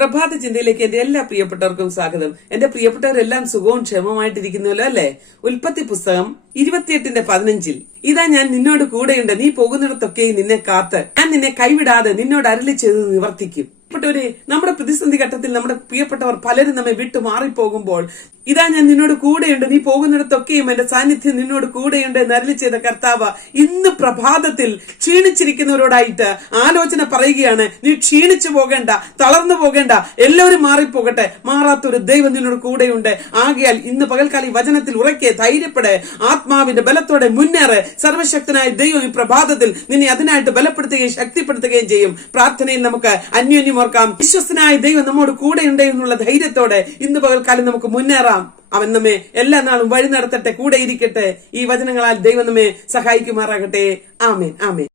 പ്രഭാത ചിന്തയിലേക്ക് എന്റെ എല്ലാ പ്രിയപ്പെട്ടവർക്കും സ്വാഗതം. എന്റെ പ്രിയപ്പെട്ടവരെല്ലാം സുഖവും ക്ഷേമമായിട്ടിരിക്കുന്നുവല്ലോ അല്ലെ? ഉൽപ്പത്തി പുസ്തകം 28:15 ഇതാ ഞാൻ നിന്നോട് കൂടെയുണ്ട്, നീ പോകുന്നിടത്തൊക്കെയും നിന്നെ കാത്ത് ഞാൻ നിന്നെ കൈവിടാതെ നിന്നോട് അരുളി ചെയ്ത് നിവർത്തിക്കും. പ്രിയപ്പെട്ടവരെ, നമ്മുടെ പ്രതിസന്ധി ഘട്ടത്തിൽ നമ്മുടെ പ്രിയപ്പെട്ടവർ പലരും നമ്മെ വിട്ടു മാറിപ്പോകുമ്പോൾ ഇതാ ഞാൻ നിന്നോട് കൂടെയുണ്ട്, നീ പോകുന്നിടത്തൊക്കെയും എന്റെ സാന്നിധ്യം നിന്നോട് കൂടെയുണ്ട് എന്ന് അരുളി ചെയ്ത കർത്താവ് ഇന്ന് പ്രഭാതത്തിൽ ക്ഷീണിച്ചിരിക്കുന്നവരോടായിട്ട് ആലോചന പറയുകയാണ്. നീ ക്ഷീണിച്ചു പോകേണ്ട, തളർന്നു പോകേണ്ട, എല്ലാവരും മാറിപ്പോകട്ടെ, മാറാത്തൊരു ദൈവം നിന്നോട് കൂടെയുണ്ട്. ആകയാൽ ഇന്ന് പകൽക്കാലം ഈ വചനത്തിൽ ഉറക്കെ ധൈര്യപ്പെടെ, ആത്മാവിന്റെ ബലത്തോടെ മുന്നേറെ. സർവശക്തനായ ദൈവം ഈ പ്രഭാതത്തിൽ നിന്നെ അതിനായിട്ട് ബലപ്പെടുത്തുകയും ശക്തിപ്പെടുത്തുകയും ചെയ്യും. പ്രാർത്ഥനയിൽ നമുക്ക് അന്യോന്യം ഓർക്കാം. വിശ്വസ്തനായ ദൈവം നമ്മോട് കൂടെയുണ്ട് എന്നുള്ള ധൈര്യത്തോടെ ഇന്ന് പകൽക്കാലം നമുക്ക് മുന്നേറാം. അവൻ നമ്മെ എല്ലാ നാളും വഴി നടത്തട്ടെ, കൂടെ ഇരിക്കട്ടെ. ഈ വചനങ്ങളാൽ ദൈവം നമ്മെ സഹായിക്കുമാറാകട്ടെ. ആമേൻ, ആമേൻ.